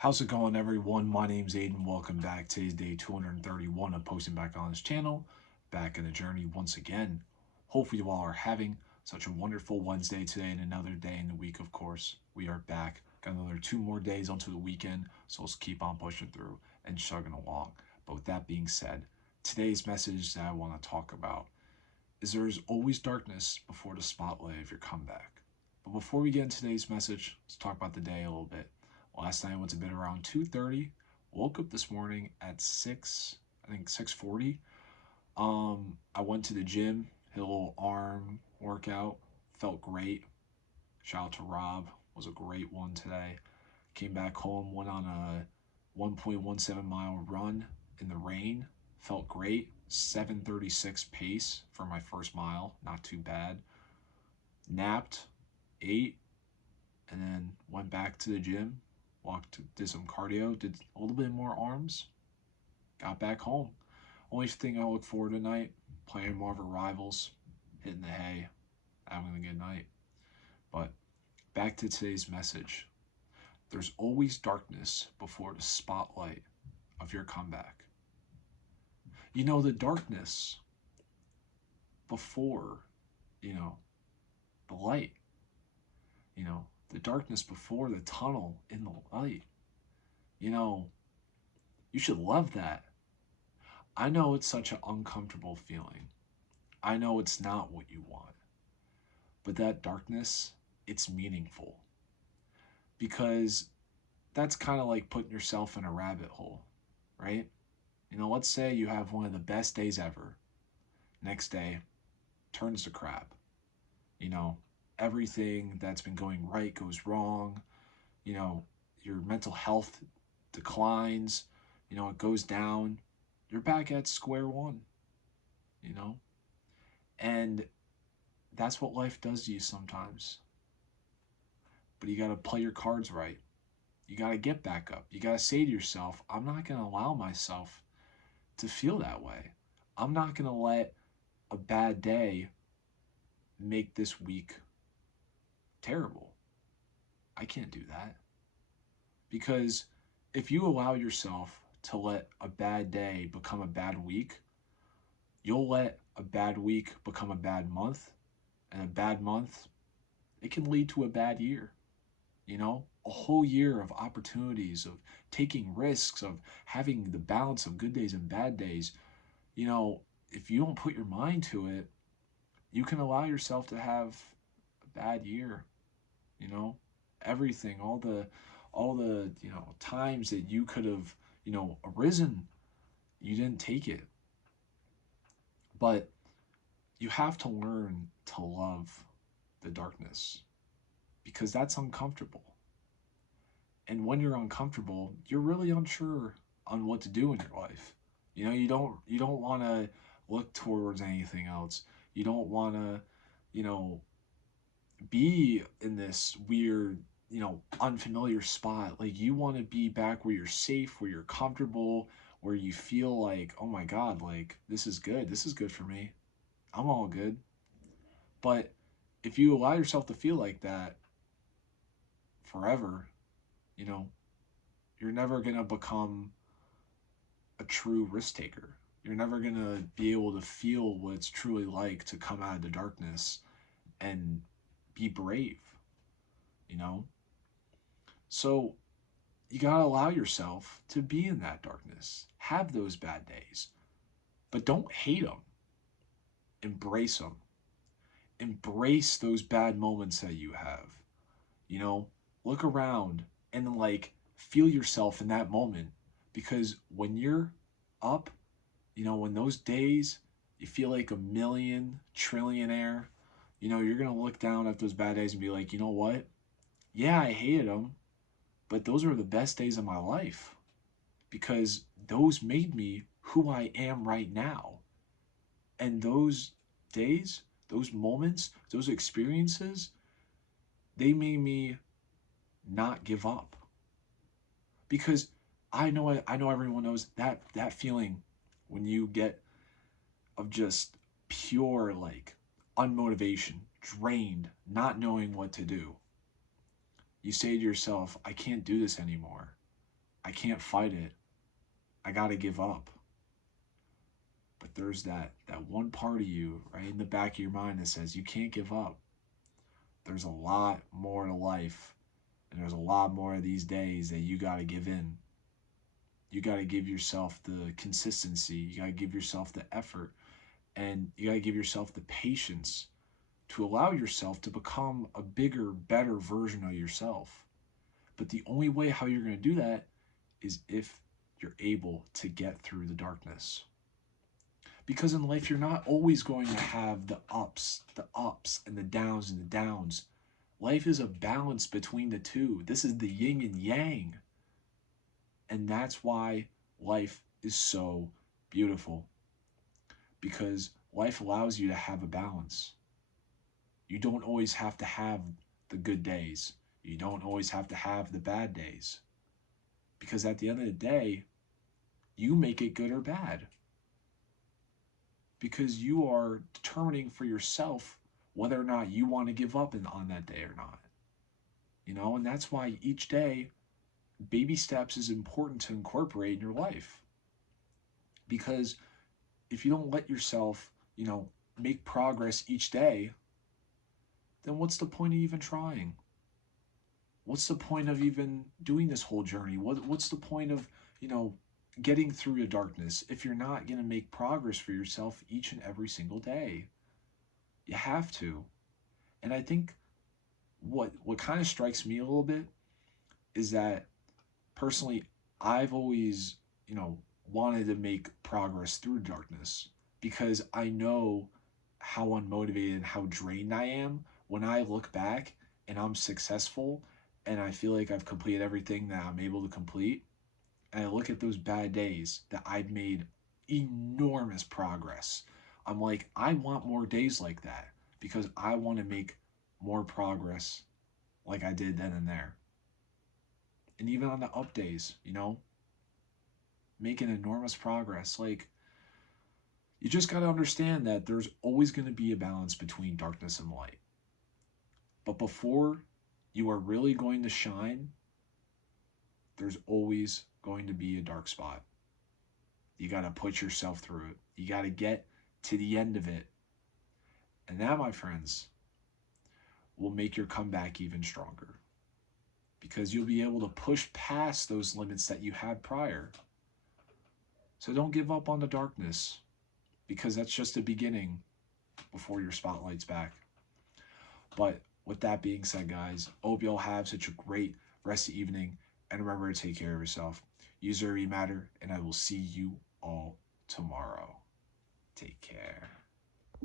How's it going, everyone? My name's Aiden. Welcome back. Today's day 231 of posting back on this channel. Back in the journey once again. Hopefully, you all are having such a wonderful Wednesday today and another day in the week, of course. We are back. Got another 2 more days onto the weekend, so let's keep on pushing through and chugging along. But with that being said, today's message that I want to talk about is there is always darkness before the spotlight of your comeback. But before we get into today's message, let's talk about the day a little bit. Last night I went to bed around 2:30. Woke up this morning at 6, I think 6:40. I went to the gym, hit a little arm workout, felt great. Shout out to Rob, was a great one today. Came back home, went on a 1.17 mile run in the rain, felt great. 7:36 pace for my first mile, not too bad. Napped, ate, and then went back to the gym, walked, did some cardio, did a little bit more arms, got back home. Only thing I look forward to tonight, playing Marvel Rivals, hitting the hay, having a good night. But back to today's message. There's always darkness before the spotlight of your comeback. You know, the darkness before, you know, the light. You know, the darkness before the tunnel in the light. You know, you should love that. I know it's such an uncomfortable feeling. I know it's not what you want. But that darkness, it's meaningful. Because that's kind of like putting yourself in a rabbit hole, right? You know, let's say you have one of the best days ever. Next day, turns to crap. You know, everything that's been going right goes wrong. You know, your mental health declines. You know, it goes down. You're back at square one, you know? And that's what life does to you sometimes. But you got to play your cards right. You got to get back up. You got to say to yourself, I'm not going to allow myself to feel that way. I'm not going to let a bad day make this week terrible. I can't do that. Because if you allow yourself to let a bad day become a bad week, you'll let a bad week become a bad month, and a bad month, it can lead to a bad year. You know, a whole year of opportunities, of taking risks, of having the balance of good days and bad days. You know, if you don't put your mind to it, you can allow yourself to have a bad year. You know, everything, all the times that you could have arisen, you didn't take it. But you have to learn to love the darkness because that's uncomfortable. And when you're uncomfortable, you're really unsure on what to do in your life. You know, you don't want to look towards anything else. You don't want to, you know, be in this weird, unfamiliar spot. Like you want to be back where you're safe, where you're comfortable, where you feel like, "Oh my god, like this is good. This is good for me. I'm all good." But if you allow yourself to feel like that forever, you know, you're never going to become a true risk taker. You're never going to be able to feel what it's truly like to come out of the darkness and be brave, you know? So you got to allow yourself to be in that darkness. Have those bad days, but don't hate them. Embrace them. Embrace those bad moments that you have. You know, look around and like feel yourself in that moment because when you're up, you know, when those days you feel like a million trillionaire, you know, you're going to look down at those bad days and be like, you know what? Yeah, I hated them, but those are the best days of my life because those made me who I am right now. And those days, those moments, those experiences, they made me not give up. Because I know everyone knows that feeling when you get of just pure like unmotivation, drained, not knowing what to do. You say to yourself, I can't do this anymore. I can't fight it. I got to give up. But there's that one part of you right in the back of your mind that says you can't give up. There's a lot more to life, and there's a lot more of these days that you got to give in. You got to give yourself the consistency. You got to give yourself the effort, and you got to give yourself the patience to allow yourself to become a bigger, better version of yourself. But the only way how you're going to do that is if you're able to get through the darkness. Because in life, you're not always going to have the ups, and the downs, and the downs. Life is a balance between the two. This is the yin and yang. And that's why life is so beautiful. Because life allows you to have a balance. You don't always have to have the good days. You don't always have to have the bad days. Because at the end of the day, you make it good or bad. Because you are determining for yourself whether or not you want to give up on that day or not. And that's why each day, baby steps is important to incorporate in your life. Because if you don't let yourself, make progress each day, then what's the point of even trying? What's the point of even doing this whole journey? What's the point of, getting through the darkness if you're not going to make progress for yourself each and every single day? You have to. And I think what kind of strikes me a little bit is that personally, I've always, wanted to make progress through darkness because I know how unmotivated and how drained I am when I look back and I'm successful and I feel like I've completed everything that I'm able to complete. And I look at those bad days that I've made enormous progress. I'm like, I want more days like that because I want to make more progress like I did then and there. And even on the up days, making enormous progress. Like, you just got to understand that there's always going to be a balance between darkness and light. But before you are really going to shine, there's always going to be a dark spot. You got to put yourself through it. You got to get to the end of it. And that, my friends, will make your comeback even stronger. Because you'll be able to push past those limits that you had prior. So don't give up on the darkness, because that's just the beginning before your spotlight's back. But with that being said, guys, I hope you all have such a great rest of the evening. And remember to take care of yourself. Use whatever you matter, and I will see you all tomorrow. Take care.